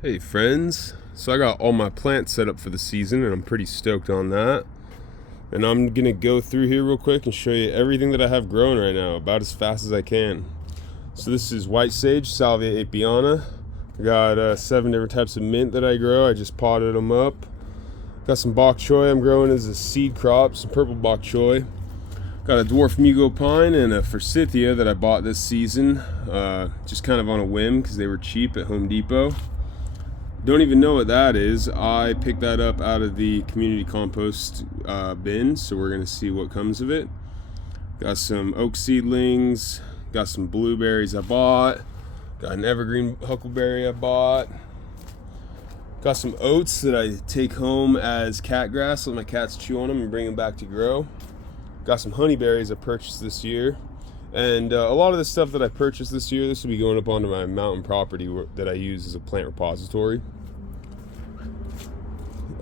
Hey friends, so I got all my plants set up for the season and I'm pretty stoked on that. And I'm gonna go through here real quick and show you everything that I have growing right now, about as fast as I can. So this is white sage, Salvia apiana. I got 7 different types of mint that I grow. I just potted them up. Got some bok choy I'm growing as a seed crop, some purple bok choy. Got a dwarf mugo pine and a forsythia that I bought this season, just kind of on a whim because they were cheap at Home Depot. Don't even know what that is. I picked that up out of the community compost bin, so we're gonna see what comes of it. Got some oak seedlings, got some blueberries I bought, got an evergreen huckleberry I bought, got some oats that I take home as cat grass, let my cats chew on them and bring them back to grow. Got some honeyberries I purchased this year. And a lot of the stuff that I purchased this year, this will be going up onto my mountain property that I use as a plant repository.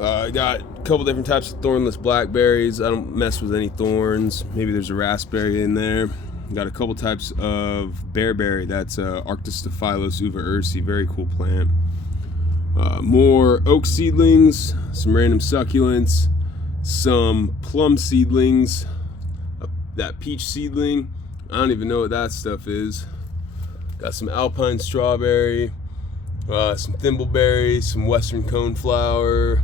I got a couple different types of thornless blackberries. I don't mess with any thorns. Maybe there's a raspberry in there. Got a couple types of bearberry. That's Arctostaphylos uva ursi, very cool plant. More oak seedlings, some random succulents, some plum seedlings, that peach seedling. I don't even know what that stuff is. Got some alpine strawberry, some thimbleberry, some western coneflower.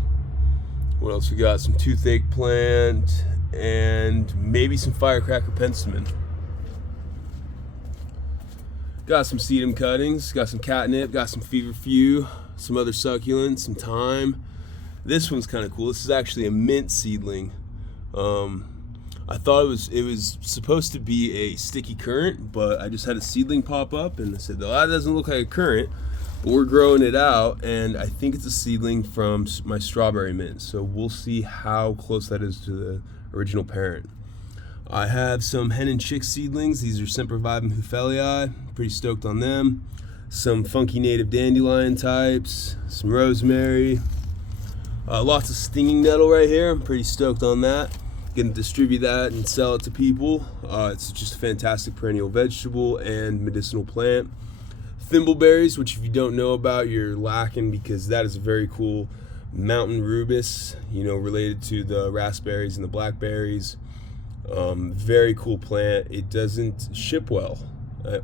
What else we got? Some toothache plant, and maybe some firecracker penstemon. Got some sedum cuttings, got some catnip, got some feverfew, some other succulents, some thyme. This one's kind of cool. This is actually a mint seedling. I thought it was supposed to be a sticky currant, but I just had a seedling pop up and I said, oh, that doesn't look like a currant, but we're growing it out, and I think it's a seedling from my strawberry mint, so we'll see how close that is to the original parent. I have some hen and chick seedlings. These are Sempervivum hufelii, pretty stoked on them. Some funky native dandelion types, some rosemary, lots of stinging nettle right here. I'm pretty stoked on that. Gonna distribute that and sell it to people. It's just a fantastic perennial vegetable and medicinal plant. Thimbleberries, which if you don't know about, you're lacking, because that is a very cool mountain rubus, related to the raspberries and the blackberries. Very cool plant. It doesn't ship well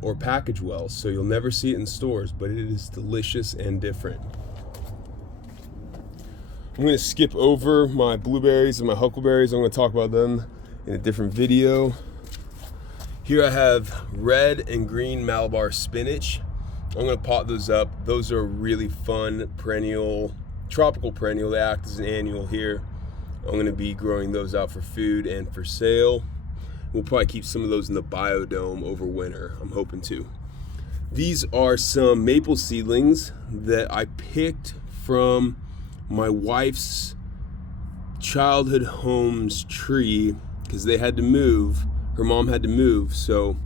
or package well, so you'll never see it in stores, but it is delicious and different. I'm going to skip over my blueberries and my huckleberries. I'm going to talk about them in a different video. Here I have red and green Malabar spinach. I'm going to pot those up. Those are really fun perennial, tropical perennial. They act as an annual here. I'm going to be growing those out for food and for sale. We'll probably keep some of those in the biodome over winter. I'm hoping to. These are some maple seedlings that I picked from my wife's childhood home's tree, because they had to move. Her mom had to move, so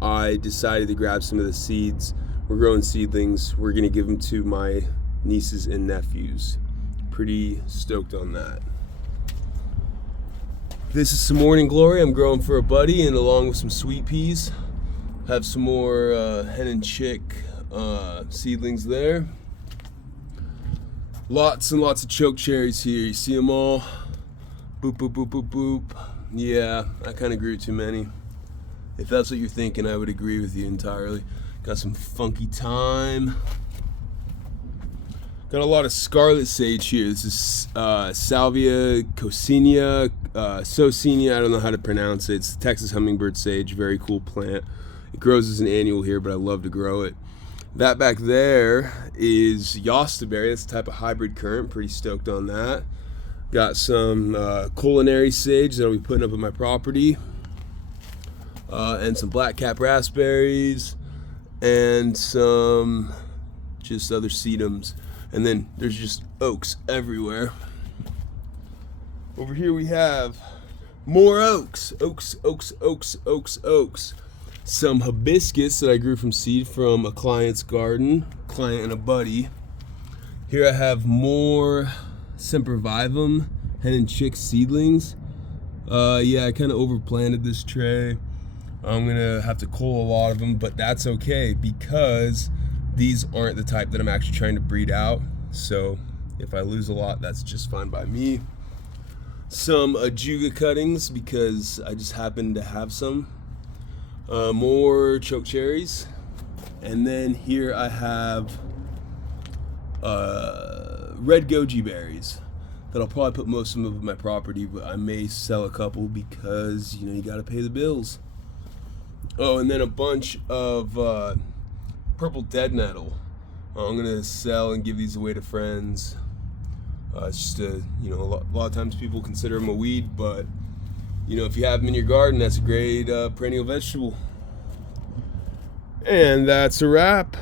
I decided to grab some of the seeds. We're growing seedlings. We're gonna give them to my nieces and nephews. Pretty stoked on that. This is some morning glory I'm growing for a buddy, and along with some sweet peas. Have some more hen and chick seedlings there. Lots and lots of choke cherries here. You see them all? Boop, boop, boop, boop, boop. Yeah, I kind of grew too many. If that's what you're thinking, I would agree with you entirely. Got some funky thyme. Got a lot of scarlet sage here. This is Salvia coccinea, Socinia, I don't know how to pronounce it. It's Texas hummingbird sage, very cool plant. It grows as an annual here, but I love to grow it. That back there is Yostaberry. That's a type of hybrid currant. Pretty stoked on that. Got some culinary sage that I'll be putting up at my property. And some black cap raspberries. And some just other sedums. And then there's just oaks everywhere. Over here we have more oaks. Oaks, oaks, oaks, oaks, oaks. Some hibiscus that I grew from seed from a client's garden, client and a buddy. Here I have more Sempervivum hen and chick seedlings. Yeah, I kind of overplanted this tray. I'm gonna have to cull a lot of them, but that's okay, because These aren't the type that I'm actually trying to breed out, so if I lose a lot, that's just fine by me. Some ajuga cuttings because I just happen to have some. More choke cherries, and then here I have red goji berries that I'll probably put most of them on my property, but I may sell a couple because, you know, you got to pay the bills. Oh, and then a bunch of purple dead nettle. I'm gonna sell and give these away to friends. It's just a lot of times people consider them a weed, but you know, if you have them in your garden, that's a great perennial vegetable. And that's a wrap.